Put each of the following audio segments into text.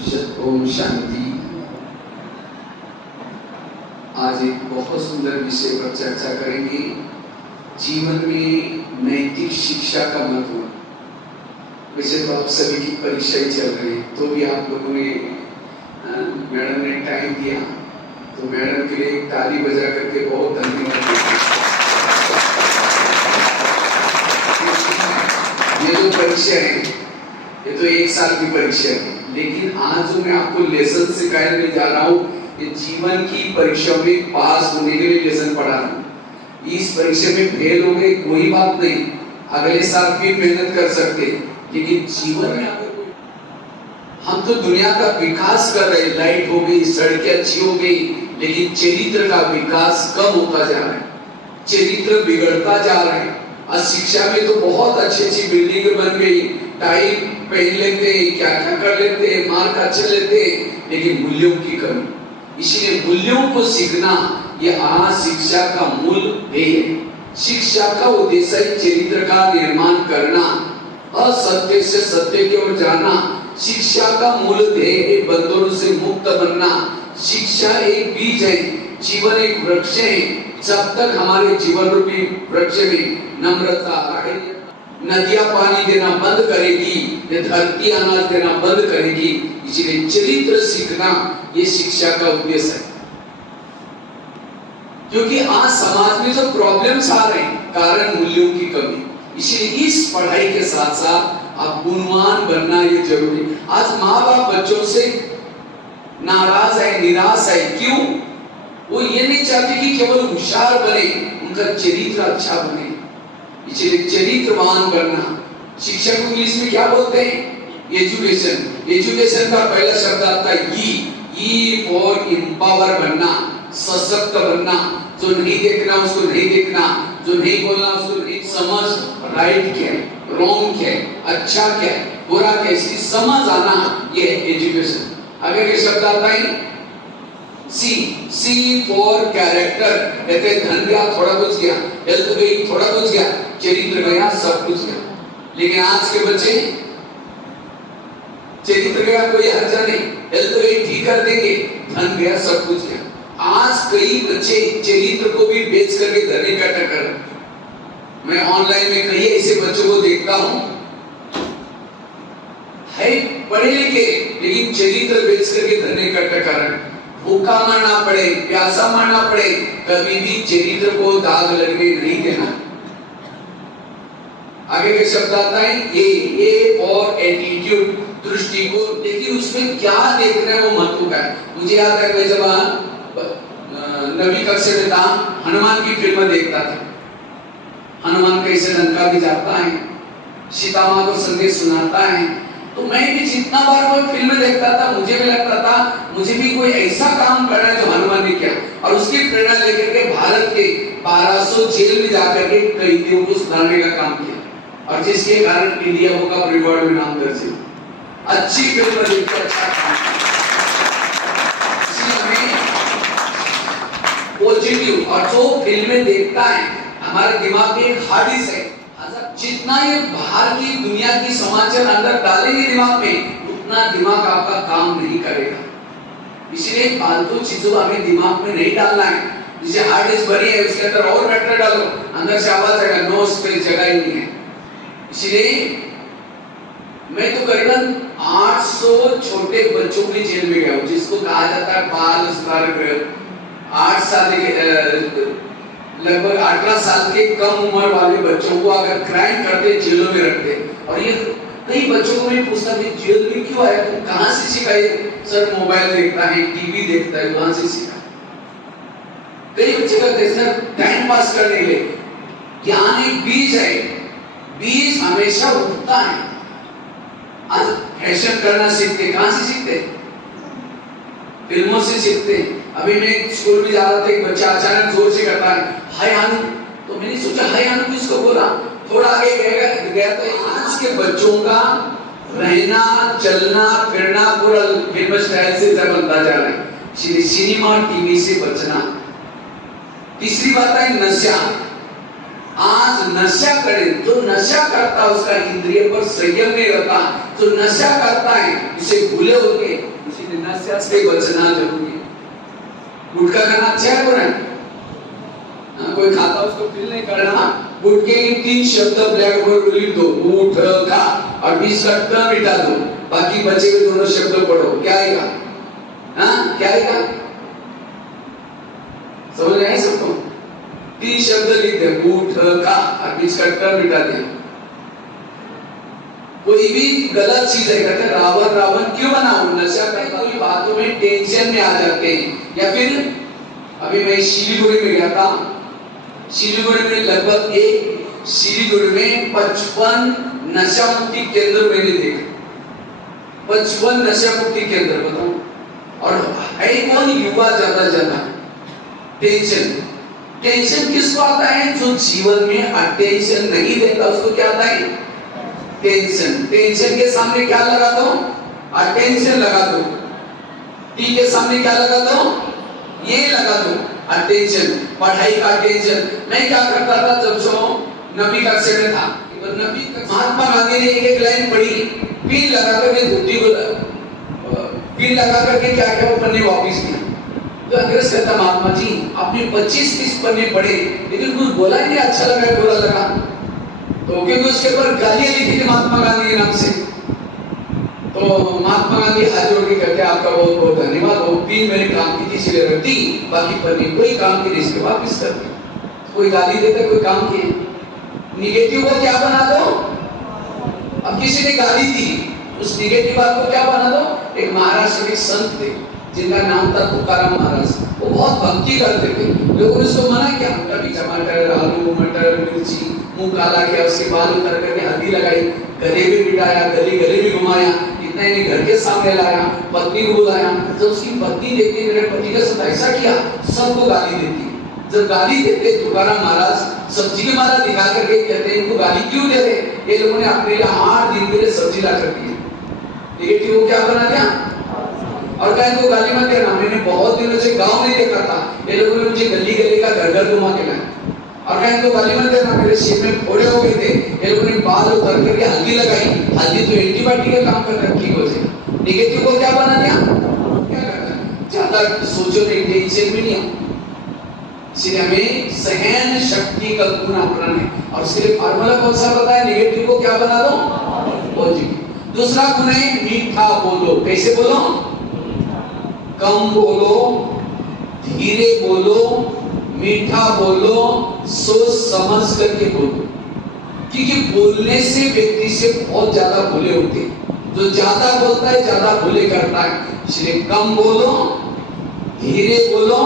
ओम शांति। आज एक बहुत सुंदर विषय पर चर्चा करेंगे, जीवन में नैतिक शिक्षा का महत्व। वैसे तो आप सभी की परीक्षा चल रही है, तो भी आप लोगों ने मैडम ने टाइम दिया, तो मैडम के लिए एक ताली बजा करके बहुत धन्यवाद। ये जो परीक्षा है, ये तो एक साल की परीक्षा है, लेकिन आज जो मैं आपको लेसन सिखाने जा रहा हूँ, ये जीवन की परीक्षा में पास होने के लिए लेसन पढ़ा रहा हूँ। इस परीक्षा में फेल हो गए कोई बात नहीं, अगले साल भी मेहनत कर सकते, लेकिन जीवन में हम तो दुनिया का विकास कर रहे, लाइट हो गई, सड़कें अच्छी हो गई, लेकिन चरित्र का विकास कम होता जा रहा है, चरित्र बिगड़ता जा रहा है। और शिक्षा में तो बहुत अच्छी अच्छी बिल्डिंग बन गई, टाई पहन लेते, क्या क्या कर लेते, मार्क अच्छे लेते, लेकिन मूल्यों की कमी। इसलिए मूल्यों को सीखना ये आज शिक्षा का मूल ध्येय है। शिक्षा का उद्देश्य है चरित्र का निर्माण करना, असत्य से सत्य की ओर जाना। शिक्षा का मूल ध्येय है बंधनों से मुक्त बनना। शिक्षा एक बीज है, जीवन एक वृक्ष है। जब तक हमारे जीवन रूपी वृक्ष में नम्रता, नदियां पानी देना बंद करेगी, ये धरती अनाज देना बंद करेगी। इसलिए चरित्र सीखना ये शिक्षा का उद्देश्य है। क्योंकि आज समाज में जो प्रॉब्लम्स आ रहे हैं, कारण मूल्यों की कमी। इसलिए इस पढ़ाई के साथ साथ आप गुणवान बनना ये जरूरी। आज माँ बाप बच्चों से नाराज है, निराश है। क्यों? वो ये नहीं चाहते कि केवल होशियार बने, उनका चरित्र अच्छा बने। इसलिए चरित्रवान बनना। शिक्षा को इंग्लिश में क्या बोलते हैं? एजुकेशन। एजुकेशन का पहला शब्द आता है ई फॉर एम्पावर बनना, सशक्त बनना। जो नहीं देखना उसको नहीं देखना, जो नहीं बोलना उसको नहीं, समझ राइट क्या है, रॉन्ग क्या है, अच्छा क्या है, बुरा क्या है, इसकी समझ आना, ये है एजुकेशन। आगे के शब्द आता है सी फॉर कैरेक्टर। कहते हैं धन गया थोड़ा कुछ गया, हेल्थ गई थोड़ा कुछ गया, चरित्र गया सब कुछ गया। लेकिन आज के बच्चे चरित्र गया कोई हर्जा नहीं, हेल्थ गई ठीक कर देंगे, धन गया सब कुछ गया। आज कई बच्चे चरित्र को भी बेच करके धरने का टक्कर। मैं ऑनलाइन में कई ऐसे बच्चों को देखता हूं, है पढ़े लिखे लेकिन चरित्र बेच करके धरने का टक्कर। भूखा मरना पड़े, प्यासा मरना पड़े, कभी भी चरित्र को दाग लगने नहीं देना। आगे के शब्द आता है ए और एटीट्यूड, दृष्टिकोण। लेकिन उसमें क्या देखना है वो महत्व है। मुझे याद है मैं जब नवी कक्षा में था, हनुमान की फिल्म देखता था। हनुमान कैसे लंका भी जाता है, सीता माँ को संदेश सुनाता है। तो मैं भी जितना बार वो फिल्म देखता था, मुझे भी लगता था मुझे भी कोई ऐसा काम करना है जो हनुमान ने किया। और उसकी प्रेरणा लेकर के भारत के 1200 जेल में जाकर के कैदियों को सुधारने का काम किया, और जिसके कारण इंडिया बुक ऑफ रिकॉर्ड में नाम दर्ज है। अच्छी फिल्म देखकर अच्छा काम। पॉजिटिव, और जो फिल्में देखता है हमारे दिमाग में एक हार्ड डिस्क है। जितना ये बाहर की दुनिया की समाचार अंदर डालेंगे दिमाग में, उतना दिमाग आपका काम नहीं करेगा। इसलिए फालतू चीजों हमें दिमाग में नहीं डालना है। जैसे हार्ड डिस्क भरी है, उसके अंदर और मैटर डालो, अंदर से आवाज आएगा, नो स्पेस, जगह ही नहीं है। इसलिए मैं तो करीबन 800 छोटे बच्चों की जेल में गया हूँ, जिसको कहा जाता है बाल सुधार गृह। 8 साल के लगभग 18 साल के कम उम्र वाले बच्चों को अगर क्राइम करते जेलों में रखते। और ये कई बच्चों को मैं पूछता भी जेल में क्यों आया, तुम कहां से सीखा? सर मोबाइल देखता है, टीवी देखता है, वहां से सीखा। कई बच्चे करते सर टाइम पास करने के लिए। ज्ञान एक बीज है, बीज हमेशा उगता है। आज फैशन करना सीखते, कहां से सीखते? फिल्मों से सीखते। अभी मैं स्कूल में जा रहा था, एक बच्चा अचानक जोर से करता है हाय अनु, तो मैंने सोचा हाय अनु किसको बोला। थोड़ा आगे गया तो आज के बच्चों का रहना, चलना, फिरना पूरा फिल्म स्टाइल से बनता जा रहा है। सिनेमा टीवी से बचना। तीसरी बात है नशा। आज नशा करे, जो नशा करता है उसका इंद्रिय पर संयम नहीं रहता, जो नशा करता है उसे भूले होंगे, इसलिए नशा से बचना जरूरी है। गुटखा खाना अच्छा है बुरा है? कोई खाता उसको फील नहीं करना। गुटखे के 3 शब्द ब्लैक बोर्ड पर लिख दो, उठ खा, और 20 का ट मिटा दो, बाकी बचे हुए दोनों शब्द पढ़ो, क्या आएगा? हाँ क्या आएगा? समझ रहे हैं सबको? 3 शब्द लिख दे, उठ खा, और 20 का ट मिटा दिया। कोई भी गलत चीज है, कहते हैं रावण रावण क्यों बनाओ? नशा करके कोई बातों में टेंशन में आ जाते हैं। या फिर अभी मैं शिलीगुड़ी में गया था, शिलीगुड़ी में लगभग शिलीगुड़ी में 55 नशा मुक्ति केंद्र मैंने देखे, 55 नशा मुक्ति केंद्र, बताओ। और है कौन? युवा ज्यादा टेंशन किसको आता है? जो जीवन में अटेंशन नहीं देता उसको क्या आता है? टेंशन के सामने क्या लगा दो? अटेंशन लगा दो। टी के सामने क्या लगा दो? ये लगा दो, अटेंशन। पढ़ाई का अटेंशन। मैं क्या करता था जब सो नबी कक्षा में था, तो नबी महात्मा गांधी ने एक लाइन पढ़ी, पिन लगा करके धोती को पिन लगा करके क्या क्या वो पन्ने वापिस किया। तो अंग्रेज कहता महात्मा जी आपने 25-30 पन्ने पढ़े लेकिन कुछ बोला ही नहीं, अच्छा लगा बुरा लगा? तो क्योंकि उसके ऊपर गालियां लिखी थी महात्मा गांधी के नाम से। तो महात्मा गांधी हाथ जोड़ के कहते हैं आपका बहुत बहुत धन्यवाद, वो पिन मेरे काम की थी इसलिए रख दी, बाकी पन्ने कोई काम की नहीं, इसके वापिस कर दी। कोई गाली देता कोई काम की? निगेटिव को क्या बना दो? अब किसी ने गाली दी, उस निगेटिव बात को क्या बना दो? एक महाराष्ट्र के संत थे जिनका नाम था तुकाराम महाराज, वो बहुत भक्ति करते थे। लोगों ने उसको मना किया, कभी टमाटर, आलू, मटर, मिर्ची, मुंह काला किया, उसके बाल उतर करके हल्दी लगाई, गले भी बिठाया, गले भी घुमाया, इतना ही घर के सामने लाया, पत्नी को बुलाया। जब उसकी पत्नी देखती मेरे पति के साथ ऐसा किया, सबको गाली देती। जब गाली देते तुकाराम महाराज सब्जी की माला दिखा करके कहते इनको गाली क्यों दे रहे? ये लोगों ने अपने लिए 8 दिन के लिए सब्जी ला कर दी। निगेटिव को क्या बना दिया? और कहा इनको गाली मत देना। मैंने बहुत दिनों से गांव नहीं देखा था, ये लोगों ने मुझे गली गली का घर घुमा के लाया। और कहा इनको गाली मत देना, मेरे सिर में फोड़े हो गए थे, ये लोगों ने बाल उतर करके हल्दी लगाई, हल्दी तो एंटीबायोटिक का काम करता है, ठीक हो जाए। निगेटिव को क्या बना दिया? क्या करता है? ज्यादा सोचो नहीं, टेंशन भी नहीं। इसलिए हमें सहन शक्ति का गुण अपनाना है। और इसके लिए फार्मूला कौन सा बताया? निगेटिव को क्या बना दो? पॉजिटिव। दूसरा गुण है मीठा बोलो। कैसे बोलो? कम बोलो, धीरे बोलो, मीठा बोलो, सोच समझ करके बोलो। क्योंकि बोलने से व्यक्ति से बहुत ज्यादा भूले होते हैं। जो ज्यादा बोलता है ज्यादा भूले करता है। इसलिए कम बोलो, धीरे बोलो,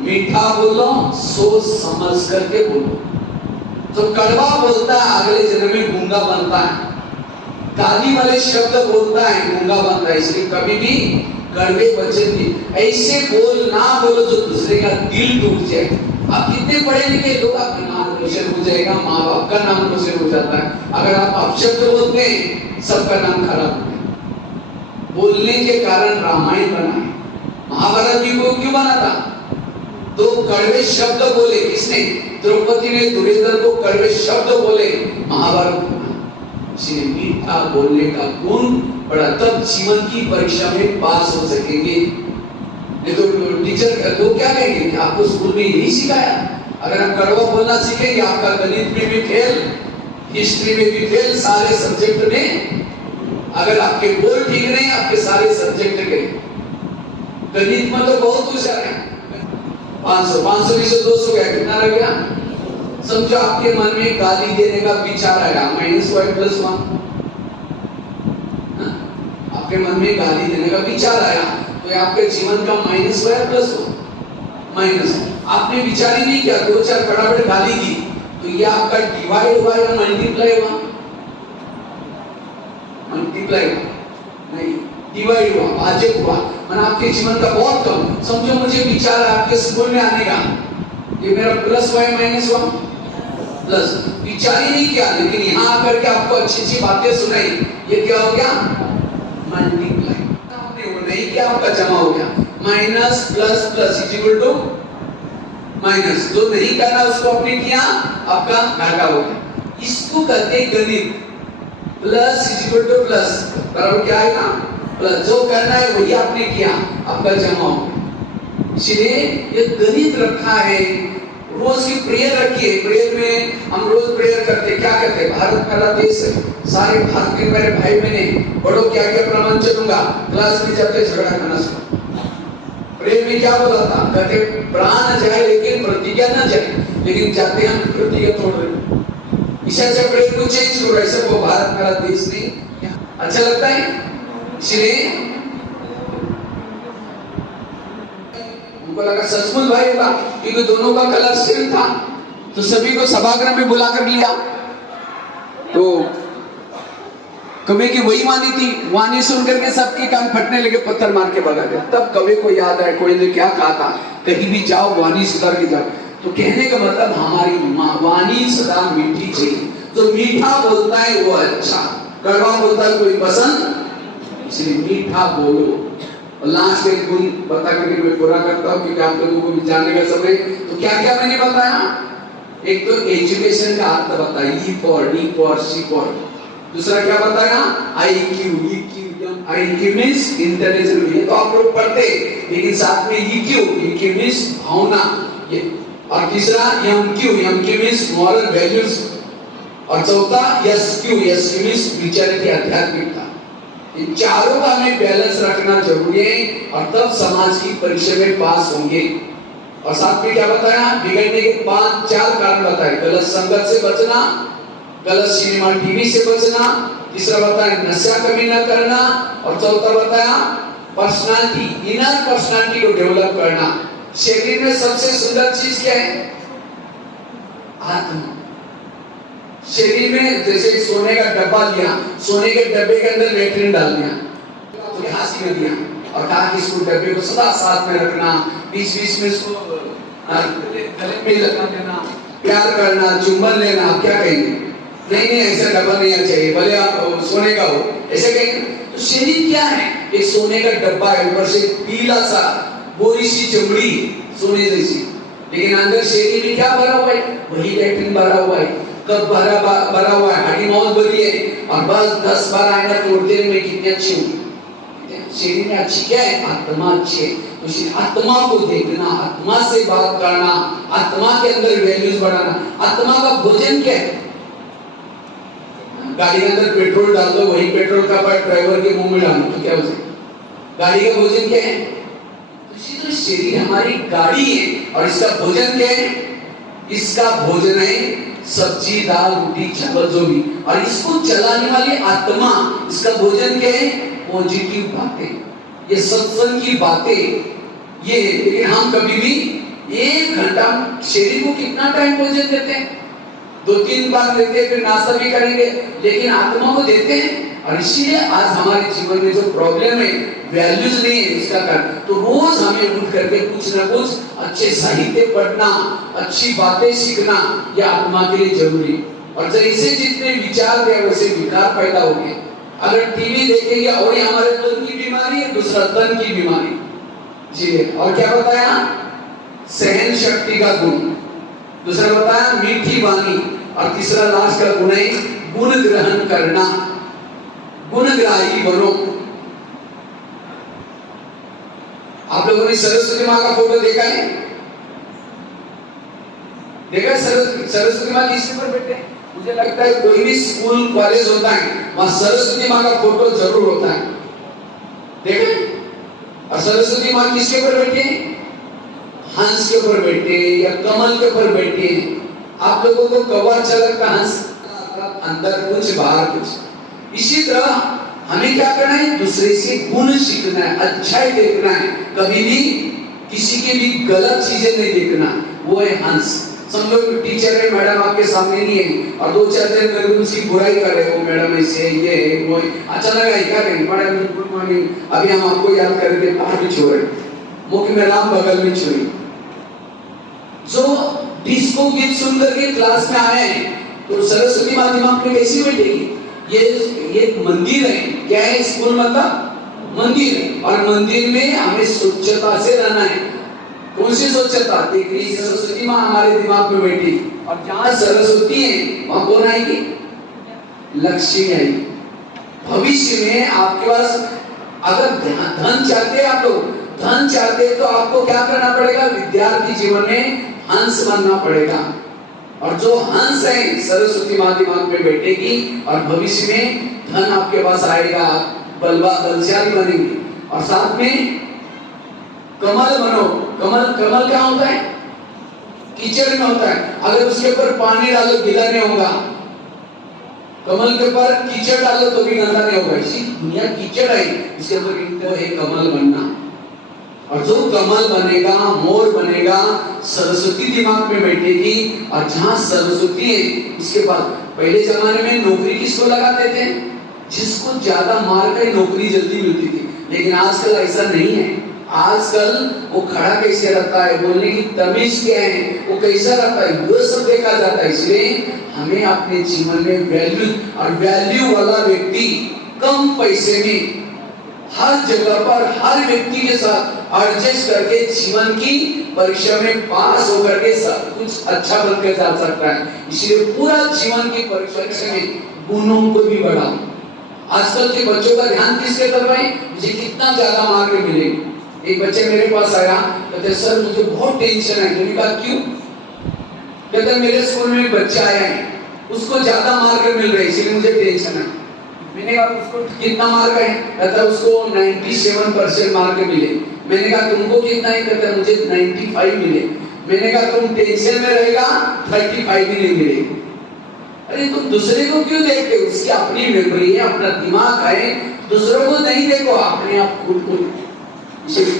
मीठा बोलो, सोच समझ करके बोलो। जो कड़वा बोलता है अगले जन्म में गूंगा बनता है। गाली वाले शब्द बोलता है गूंगा बनता है। इसलिए कभी भी कड़वे वचन भी ऐसे बोल ना बोलो जो दूसरे का दिल टूट जाए। आप कितने पढ़े लिखे लोग, आपका नाम रोशन हो जाएगा, माँ बाप का नाम रोशन हो जाता है। अगर आप अपशब्द बोलते हैं सबका नाम खराब होता है। बोलने के कारण रामायण बना है। महाभारत भी को क्यों बना था? 2 कड़वे शब्द बोले। किसने? द्रौपदी ने दुर्योधन को कड़वे शब्द बोले, महाभारत बना। इसलिए मीठा बोलने का गुण बड़ा, तब जीवन की परीक्षा में पास हो सकेंगे। नहीं तो टीचर लोग क्या कहेंगे कि आपको स्कूल में यही सिखाया? अगर हम कड़वा बोलना सीखेंगे आपका गणित में भी फेल, हिस्ट्री में भी फेल, सारे सब्जेक्ट में। अगर आपके बोल ठीक नहीं आपके सारे सब्जेक्ट गए। गणित में तो बहुत होशियार है, 500 में से 200 गया, कितना रह गया? समझो आपके मन में गाली देने का विचार आया, -y+1। आपके मन में गाली देने का विचार आया तो आपके जीवन का -y+1। आपने विचार ही नहीं किया, 2-4 फटाफट गाली दी, तो ये आपका डिवाइड हुआ या मल्टीप्लाई हुआ? मल्टीप्लाई नहीं, डिवाइड हुआ, भाजक हुआ। मैंने आपके जीवन का बहुत कम। समझो मुझे विचार है आपके स्कूल में आने का, ये मेरा +y-1 प्लस विचार ही नहीं किया, लेकिन यहाँ आकर के आपको अच्छी अच्छी बातें सुनाई, ये क्या हो गया? मल्टीप्लाई। आपने वो नहीं किया, आपका जमा हो गया। Minus plus plus is equal to minus, जो नहीं करना उसको आपने किया, आपका घाटा हो गया। इसको कहते हैं गणित। Plus is equal two plus, बराबर क्या आएगा? प्लस। जो करना है वही आपने किया, आपका जमा हो गया। इसलिए ये गणित रखा है। रोज की प्रेयर रखिए। प्रेयर में हम रोज प्रेयर करते, क्या करते? भारत मेरा देश है, सारे भारत के मेरे भाई बहने, बड़ों के आगे प्रमाण चलूंगा, क्लास में जाते झगड़ा करना शुरू। प्रेयर में क्या बोला था? कहते प्राण जाए लेकिन प्रतिज्ञा न जाए, लेकिन जाते हम प्रतिज्ञा तोड़ रहे। इसे प्रेयर को चेंज करो, ऐसे वो भारत मेरा देश नहीं। अच्छा लगता है? इसलिए उनको लगा सचमुच भाई होगा, क्योंकि दोनों का कलर सेम था, तो सभी को सभागृह में बुला कर लिया। तो कवि की वही वाणी थी, वाणी सुन करके सबके कान फटने लगे, पत्थर मार के भगा गया। तब कवि को याद आया, कोई ने क्या कहा था, कहीं भी जाओ वाणी सुधार के जाओ। तो कहने का मतलब हमारी वाणी सदा मीठी चाहिए। जो मीठा बोलता है वो अच्छा, कड़वा बोलता है कोई पसंद, इसलिए मीठा बोलो। और लास्ट एक गुण बता करके मैं पूरा करता हूँ, क्योंकि आप लोगों को भी जानने का समय। तो क्या क्या मैंने बताया? एक तो एजुकेशन का अर्थ बताया, E for, D for, C for. दूसरा क्या बताया? IQ, IQ मींस इंटेलिजेंस, ये तो आप लोग पढ़ते, लेकिन साथ में EQ मींस भावना, ये। और तीसरा MQ मींस मॉरल वैल्यूज। और चौथा SQ मींस स्पिरिचुअलिटी, आध्यात्मिकता। इन चारों का हमें बैलेंस रखना जरूरी है, और तब समाज की परीक्षा में पास होंगे। और साथ में क्या बताया? बिगड़ने के 4 कारण बताए। गलत संगत से बचना, गलत सिनेमा टीवी से बचना, तीसरा बताया नशा कभी न करना, और चौथा बताया पर्सनालिटी, इनर पर्सनालिटी को डेवलप करना। शरीर में सबसे सुंदर चीज क्या है? आत्मा। शरीर में जैसे सोने का डब्बा लिया, सोने के डब्बे के अंदर लेट्रिन डाल दिया, तो हंसी में दिया, और कहा कि इसको डब्बे को सदा साथ में रखना, बीच बीच में इसको गले में लगा देना, प्यार करना, चुंबन लेना। आप क्या कहेंगे? नहीं, ऐसा डब्बा नहीं चाहिए, भले आप सोने का हो, ऐसे कहेंगे। तो शरीर क्या है? एक सोने का डब्बा है, ऊपर से पीला सा बोरी सी चमड़ी सोने जैसी, लेकिन अंदर शरीर में क्या भरा हुआ है? वही लेट्रिन भरा हुआ है, कब भरा हुआ है, हड्डी मौत भरी है, और बस 10 बार आईना तोड़ते हैं, मैं कितनी अच्छी हूँ। शरीर में अच्छी क्या है? आत्मा अच्छी है। तो आत्मा को देखना, आत्मा से बात करना, आत्मा के अंदर वैल्यूज बढ़ाना। आत्मा का भोजन क्या है? गाड़ी के अंदर पेट्रोल डाल दो, वही पेट्रोल का पार्ट ड्राइवर के मुंह में डालो, तो क्या हो जाए? गाड़ी का भोजन क्या है? तो शरीर हमारी गाड़ी है, और इसका भोजन क्या है? इसका भोजन है सब्जी, दाल, रोटी, चावल, जो भी। और इसको चलाने वाली आत्मा, इसका भोजन क्या है? पॉजिटिव बातें, ये सत्संग की बातें, ये। लेकिन हम कभी भी 1 घंटा शरीर को कितना टाइम भोजन देते हैं? 2-3 बार देते हैं, फिर नाश्ता भी करेंगे, लेकिन आत्मा को देते हैं। और इसीलिए आज हमारे जीवन में जो प्रॉब्लम है, वैल्यूज नहीं है, इसका कारण। तो रोज हमें उठ करके कुछ ना कुछ अच्छे साहित्य पढ़ना, अच्छी बातें सीखना, यह आत्मा के लिए जरूरी। और जैसे जितने विचार गए वैसे विकार पैदा हो गए। अगर टीवी देखेंगे, और हमारे तन की बीमारी है, दूसरा तन की बीमारी जी। और क्या बताया? सहन शक्ति का गुण, दूसरा बताया मीठी वाणी, और तीसरा लास्ट का गुण है गुण ग्रहण करना। गुणग्राही बनो। आप लोगों ने सरस्वती माँ का फोटो देखा है? देखा सरस्वती माँ किस पर बैठे? मुझे लगता है कोई भी स्कूल कॉलेज होता है, वहां सरस्वती माँ का फोटो जरूर होता है, देखा? और सरस्वती माँ किसके ऊपर बैठे? हंस के ऊपर बैठे या कमल के ऊपर बैठे। आप लोगों को कौवा अच्छा लगता? हंस, अंदर कुछ बाहर कुछ। इसी तरह हमें क्या करना है? दूसरे से गुण सीखना है, अच्छाई देखना है, कभी भी किसी के भी गलत चीजें नहीं देखना। वो है हंस। समझो टीचर है, मैडम आपके सामने नहीं है, और 2-4 दिन करके उसकी बुराई कर रहे हो, मैडम ऐसे ये है वो है। अचानक क्या करेंगे? मैडम गुड मॉर्निंग, अभी हम आपको याद करके बाहर भी छोड़े, मुख में राम बगल में छोड़ी। जो डिस्को गीत सुन करके क्लास में आए हैं, तो सरस्वती माँ दिमाग में कैसी बैठेगी? ये मंदिर है, क्या है? स्कूल मतलब मंदिर है, और मंदिर में हमें स्वच्छता से रहना है। कौन सी स्वच्छता? देखिए सरस्वती माँ हमारे दिमाग में बैठी, और जहाँ सरस्वती है वहां कौन आएगी? लक्ष्मी आएगी। भविष्य में आपके पास अगर धन चाहते हैं, आप लोग धन चाहते हैं, तो आपको क्या करना पड़ेगा? विद्यार्थी जीवन में हंस बनना पड़ेगा। और जो हंस है सरस्वती माँ दिमाग में बैठेगी, और भविष्य में धन आपके पास आएगा, बलशाली बनेंगे। और साथ में कमल बनो। कमल क्या होता है? कीचड़ में होता है, अगर उसके ऊपर पानी डालो गीला नहीं होगा। कमल के ऊपर कीचड़ डालो तो भी गंदा नहीं होगा। इसी दुनिया कीचड़ है, इसके ऊपर इनको एक कमल बनना। और जो कमल बनेगा, मोर बनेगा, सरस्वती दिमाग में बैठेगी। और जहां सरस्वती है उसके बाद, पहले जमाने में नौकरी किसको लगाते थे? जिसको ज्यादा मार्क है नौकरी जल्दी मिलती थी। लेकिन आजकल ऐसा नहीं है। आजकल वो खड़ा कैसे रहता है, बोलने की तमीज क्या है, वो कैसा रहता है, वो सब देखा जाता है। इसलिए हमें अपने जीवन में वैल्यू वाला व्यक्ति कम पैसे में हर जगह पर हर व्यक्ति के साथ एडजस्ट करके जीवन की परीक्षा में पास होकर के सब कुछ अच्छा बनकर जा सकता है। इसलिए पूरा जीवन की परीक्षा में गुणों को भी बढ़ाओ। आजकल के बच्चों का ध्यान किसके तरफ है? मुझे कितना ज्यादा मार्क मिलेगा। एक बच्चे मेरे पास आया, कहते सर मुझे बहुत टेंशन है। मैंने कहा क्यों? कहते मेरे स्कूल में बच्चा आया है, उसको ज्यादा मार्क मिल रहे इसलिए मुझे टेंशन है। मैंने कहा उसको कितना मार्क है? कहता उसको 97% मार्क मिले। मैंने कहा तुमको कितना है? कहता मुझे 95 मिले। मैंने कहा तुम टेंशन में रहेगा, 35 भी नहीं मिलेगी। अरे तुम दूसरे को क्यों देखते हो? उसकी अपनी मेमोरी है, अपना दिमाग है, दूसरों को नहीं देखो, अपने आप खुद को।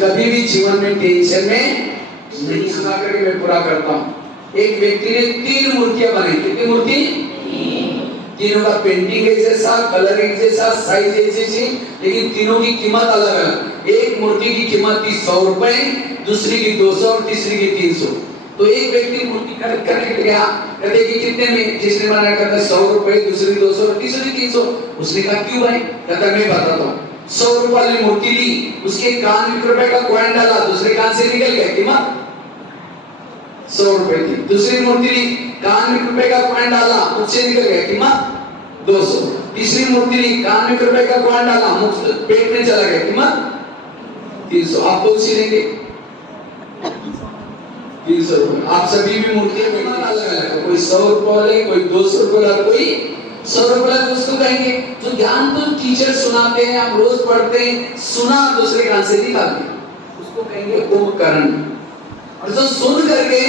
कभी भी जीवन में टेंशन में नहीं। सुना करके मैं पूरा करता हूँ। एक व्यक्ति ने 3 मूर्तियां बनाई। कितनी मूर्ति? तीनों का पेंटिंग एक जैसा, कलर एक जैसा, साइज एक जैसी, लेकिन तीनों की कीमत अलग अलग। एक मूर्ति की कीमत थी 100 रुपए, दूसरी की 200 और तीसरी की 300। तो एक व्यक्ति मूर्ति खरीद करने गया, कहते कि कितने में? जिसने बनाया कहता 100 रुपए, दूसरी 200 और तीसरी 300। उसने कहा क्यों भाई? कहता मैं बताता हूँ। 100 रुपए वाली मूर्ति ली, उसके कान में ₹1 का कॉइन डाला, दूसरे कान से निकल गया, कीमत 100 रुपए थी। दूसरी मूर्ति ली, कान में ₹1 का कॉइन डाला, उससे निकल गया, कीमत 200। तीसरी मूर्ति ली, कान में ₹1 का कॉइन डाला, पेट में चला गया, कीमत 300। आप कौन सी लेंगे? 300 रुपए। आप सभी भी मूर्तियां कीमत अलग अलग है, कोई 100 रुपए वाले, कोई 200 रुपए वाला, कोई 100 रुपए वाला। उसको कहेंगे तो ज्ञान तो टीचर सुनाते हैं, आप रोज पढ़ते हैं, सुना दूसरे कान से निकालते, उसको कहेंगे उपकरण। और जो सुन करके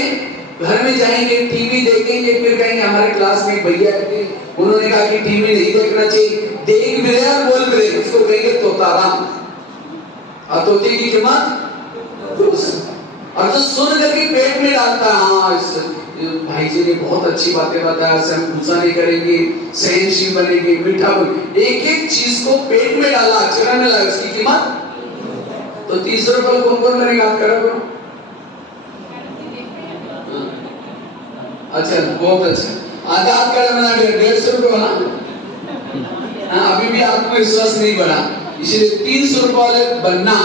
घर में जाएंगे, टीवी देखेंगे, फिर कहेंगे हमारे क्लास में भैया थे, उन्होंने कहा कि टीवी नहीं देखना चाहिए, देख भी रहे और बोल भी रहे, उसको कहेंगे तोताराम। और तोते की कीमत। और जो सुन करके पेट में डालता है, हाँ इस भाई जी ने बहुत अच्छी बातें बताया, हम गुस्सा नहीं करेंगे, सहनशील बनेंगे, मीठा बोलेंगे, एक एक चीज को पेट में डाला, चरण में डाला, उसकी कीमत। तो 30 रुपए कौन कौन बनेगा? आप करो। अच्छा बहुत अच्छा। आधार कार्ड बना 150 रुपए बना। अभी भी आत्मविश्वास नहीं बढ़ा, इसलिए 300 रुपए वाले बनना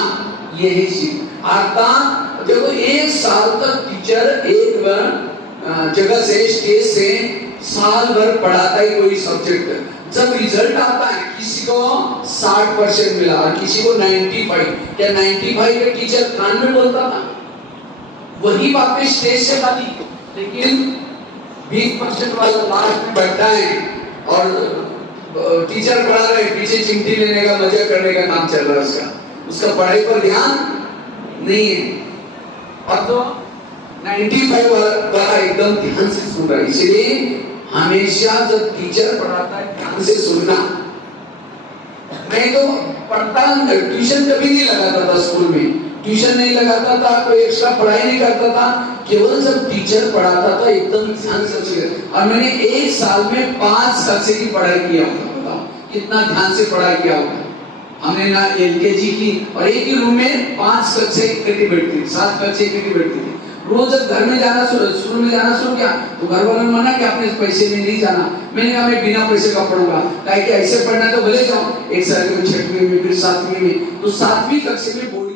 यही चीज। अर्थात देखो 1 साल तक टीचर एक जगह से स्टेज से साल भर पढ़ाता है कोई सब्जेक्ट। जब रिजल्ट आता है किसी को 60% मिला और किसी को 95। क्या 95 के टीचर कान में बोलता था? वही बातें स्टेज से खाली, लेकिन 20% वाला लास्ट में बैठा है और टीचर पढ़ा रहे, पीछे चिमटी लेने का, मजा करने का काम चल रहा है उसका पढ़ाई पर ध्यान नहीं है। और तो 95 वाला एकदम ध्यान से सुन रहा है। इसलिए हमेशा जब टीचर पढ़ाता है ध्यान से सुनना। मैं तो पढ़ता, ट्यूशन कभी नहीं लगाता था, स्कूल में ट्यूशन नहीं लगाता था, कोई एक्स्ट्रा पढ़ाई नहीं करता था, केवल जब टीचर पढ़ाता था एकदम ध्यान से। और मैंने 1 साल में 5 कक्षा की पढ़ाई किया होगा। बताओ कितना ध्यान से पढ़ाई किया होगा हमने ना। LKG की, और एक ही रूम में 5 कक्षा इकट्ठी बैठती थी, 7 कक्षा इकट्ठी बैठती थी। रोज जब घर में जाना स्कूल में जाना शुरू किया तो घर वालों ने मना कि आपने पैसे में नहीं जाना। मैंने कहा मैं बिना पैसे का पढ़ूंगा, कहा कि ऐसे पढ़ना तो भले जाओ। 1 साल में, 6वीं में, फिर 7वीं में, तो 7वीं कक्षा में बोर्ड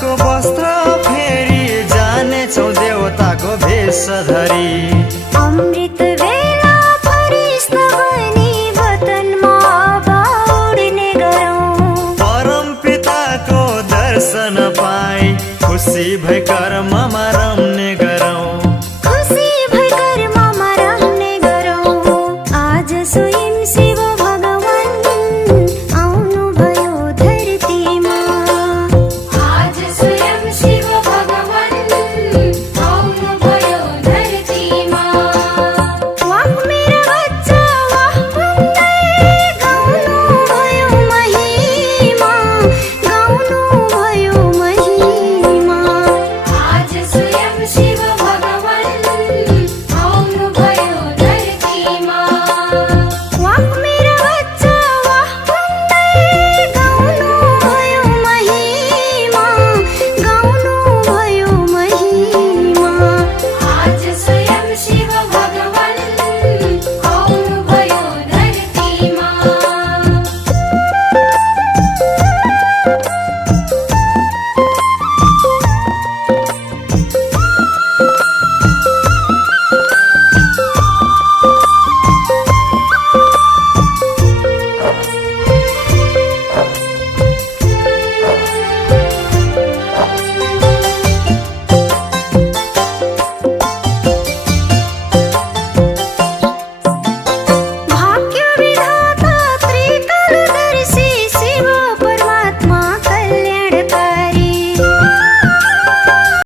को वस्त्र फेरि जानेछौ देवताको भेष धरी। अमृत बेला फरिश्ता बनी वतनमा उड्ने गरौँ। परम पिताको दर्शन पाई खुसी भई कर्म